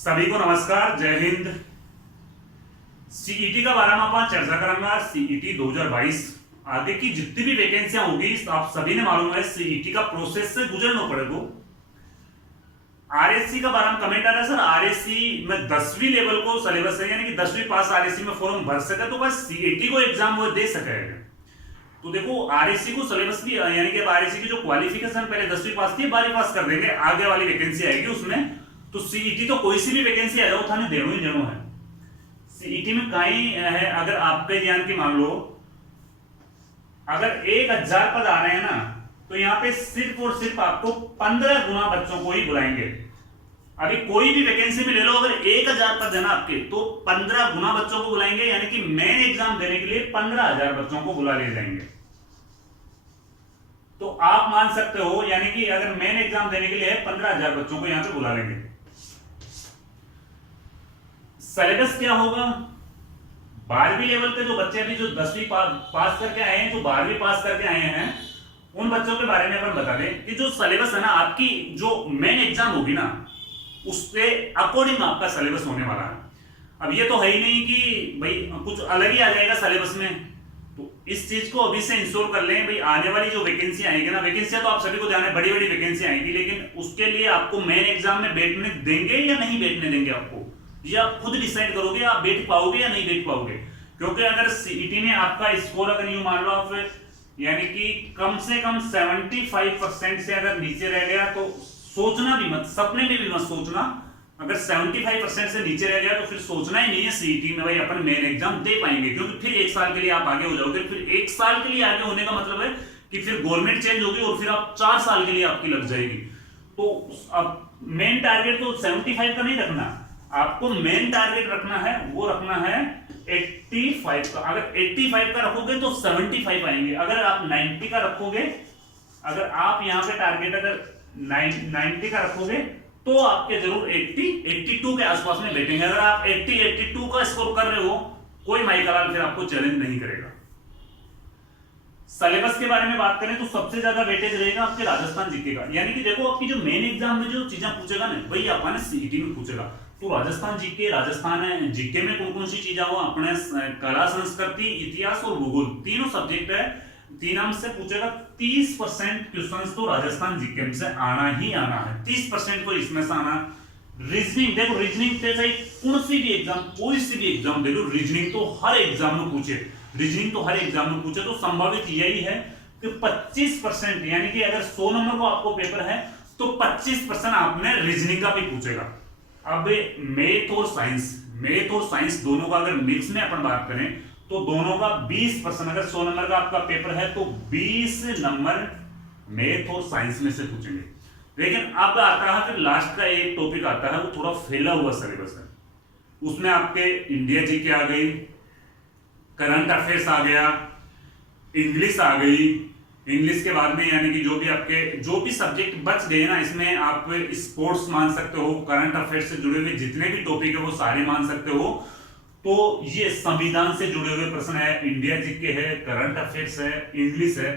सभी को नमस्कार, जय हिंद। सीईटी का बारे में अपन चर्चा करेंगे। सीईटी 2022 आगे की जितनी भी वैकेंसियां होगी आप सभी ने मालूम है सीईटी का प्रोसेस से गुजरना पड़ेगा। आरएससी का बारे में कमेंट आ रहा है, सर आरएससी में 10वीं लेवल को सिलेबस है, यानी कि 10वीं पास आरएससी में फॉर्म भर सके तो बस सीईटी को एग्जाम वो दे सकेगा। तो देखो आरएससी को सिलेबस भी, यानी कि आरएससी की जो क्वालिफिकेशन पहले 10वीं पास थी 12वीं पास कर देंगे, आगे वाली वैकेंसी आएगी उसमें। तो सीईटी तो कोई सी भी वैकेंसी आ जाओ थाने देनो ही देनो है। सीईटी में कहीं है, अगर आपके ज्ञान की मान लो अगर 1000 पद आ रहे हैं ना, तो यहाँ पे सिर्फ और सिर्फ आपको 15 गुना बच्चों को ही बुलाएंगे। अभी कोई भी वैकेंसी में ले लो, अगर 1000 पद है ना आपके, तो 15 गुना बच्चों को बुलाएंगे, यानी कि मेन एग्जाम देने के लिए 15,000 बच्चों को बुला ले जाएंगे। तो आप मान सकते हो, यानी कि अगर मेन एग्जाम देने के लिए 15,000 बच्चों को यहां पे बुला लेंगे। सिलेबस क्या होगा? 12वीं लेवल के जो बच्चे अभी जो 10वीं पास करके आए हैं, जो 12वीं पास करके आए हैं, उन बच्चों के बारे में अपन बता दें कि जो सिलेबस है ना, आपकी जो मेन एग्जाम होगी ना, उसके अकॉर्डिंग आपका सिलेबस होने वाला है। अब ये तो है ही नहीं कि भाई कुछ अलग ही आ जाएगा सिलेबस में। तो इस चीज को अभी से इंश्योर कर लें भाई, आने वाली जो वैकेंसी आएगी ना, वैकेंसियां तो आप सभी को ध्यान है, बड़ी बड़ी वैकेंसी आएगी, लेकिन उसके लिए आपको मेन एग्जाम में बैठने देंगे या नहीं बैठने देंगे आपको, ये आप खुद डिसाइड करोगे, आप बैठ पाओगे या नहीं बैठ पाओगे। क्योंकि अगर सीईटी में आपका स्कोर अगर यूं मान लो आप, यानी कि कम से कम 75% से अगर नीचे रह गया तो सोचना भी मत, सपने में भी मत सोचना। अगर 75% से नीचे रह गया तो फिर सोचना ही नहीं है सीईटी में भाई अपन मेन एग्जाम दे पाएंगे, क्योंकि फिर 1 साल के लिए आप आगे हो जाओगे। फिर 1 साल के लिए आगे होने का मतलब है कि फिर गवर्नमेंट चेंज होगी और फिर आप 4 साल के लिए आपकी लग जाएगी। तो अब मेन टारगेट तो 75 का नहीं रखना, आपको मेन टारगेट रखना है, वो रखना है 85 का। अगर 85 का रखोगे तो 75 आएंगे। अगर आप 90 का रखोगे, अगर आप यहाँ पे टारगेट अगर 90 का रखोगे तो आपके जरूर 82 के आसपास में बैठेंगे। अगर आप 82 का स्कोर कर रहे हो, कोई माइकलाल फिर आपको चैलेंज नहीं करेगा। सिलेबस के बारे में बात करें तो सबसे ज्यादा वेटेज रहेगा आपके राजस्थान जीके का, यानी कि देखो आपकी जो मेन एग्जाम में जो चीजें पूछेगा ना, वही अपन सीईटी में पूछेगा। तो राजस्थान जीके में कौन कौन सी चीजें हो, अपने कला, संस्कृति, इतिहास और भूगोल, तीनों सब्जेक्ट है, तीन से पूछेगा। 30% क्वेश्चंस तो राजस्थान जीके से आना ही आना है, 30% को इसमें से आना। रीजनिंग देखो, रीजनिंग पे चाहे कौन सी भी एग्जाम, कोई सी भी एग्जाम दे लो, रीजनिंग तो हर एग्जाम में पूछे, रीजनिंग तो हर एग्जाम में पूछे, तो संभावित यही है कि 25%, यानी कि अगर 100 नंबर को आपको पेपर है तो 25% आपने रीजनिंग का भी पूछेगा। अब मैथ और साइंस दोनों का अगर मिक्स में अपन बात करें तो दोनों का 20%, अगर 100 नंबर का आपका पेपर है तो 20 नंबर मैथ और साइंस में से पूछेंगे। लेकिन अब आता है फिर लास्ट का एक टॉपिक आता है, वो थोड़ा फैला हुआ सिलेबस है। उसमें आपके इंडिया जीके आ गई, करंट अफेयर्स आ गया, इंग्लिश आ गई। इंग्लिश के बाद में यानी कि जो भी सब्जेक्ट बच गए ना, इसमें आप स्पोर्ट्स मान सकते हो, करंट अफेयर्स से जुड़े हुए जितने भी टॉपिक है वो सारे मान सकते हो। तो ये संविधान से जुड़े हुए प्रश्न है, इंडिया जीके है, करंट अफेयर्स है, इंग्लिश है,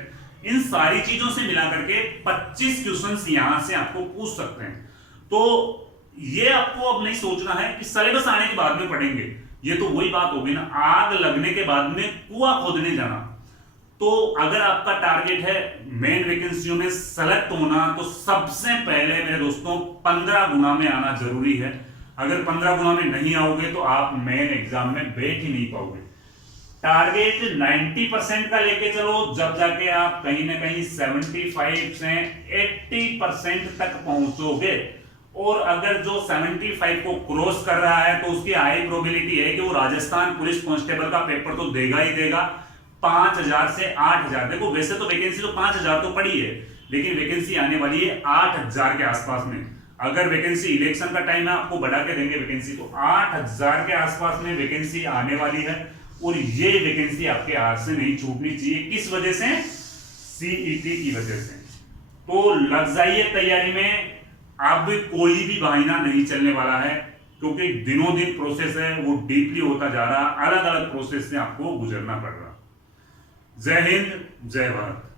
इन सारी चीजों से मिला करके 25 क्वेश्चंस यहां से आपको पूछ सकते हैं। तो ये आपको अब नहीं सोचना है कि सिलेबस आने के बाद में पढ़ेंगे, ये तो वही बात होगी ना, आग लगने के बाद में कुआं खोदने जाना। तो अगर आपका टारगेट है मेन वैकेंसियों में सेलेक्ट होना, तो सबसे पहले मेरे दोस्तों 15 गुना में आना जरूरी है। अगर 15 गुना में नहीं आओगे तो आप मेन एग्जाम में बैठ ही नहीं पाओगे। टारगेट 90% का लेके चलो, जब जाके आप कहीं ना कहीं 75 से 80% तक पहुंचोगे। और अगर जो 75 को क्रॉस कर रहा है तो उसकी हाई प्रोबेबिलिटी है कि वो राजस्थान पुलिस कांस्टेबल का पेपर तो देगा ही देगा। 5000 से 8000, देखो वैसे तो वैकेंसी तो 5000 तो पड़ी है, लेकिन वैकेंसी आने वाली है 8000 के आसपास में। अगर वैकेंसी इलेक्शन का टाइम है, आपको बढ़ा के देंगे वैकेंसी, तो 8000 के आसपास में वैकेंसी आने वाली है। और ये वैकेंसी आपके हाथ से नहीं छूटनी चाहिए। किस वजह से? सीईटी की वजह से। तो लग जाइए तैयारी में, अब कोई भी बहाना नहीं चलने वाला है, क्योंकि दिनों दिन प्रोसेस है वो डीपली होता जा रहा, अलग अलग प्रोसेस से आपको गुजरना पड़ रहा। जय हिंद, जय भारत।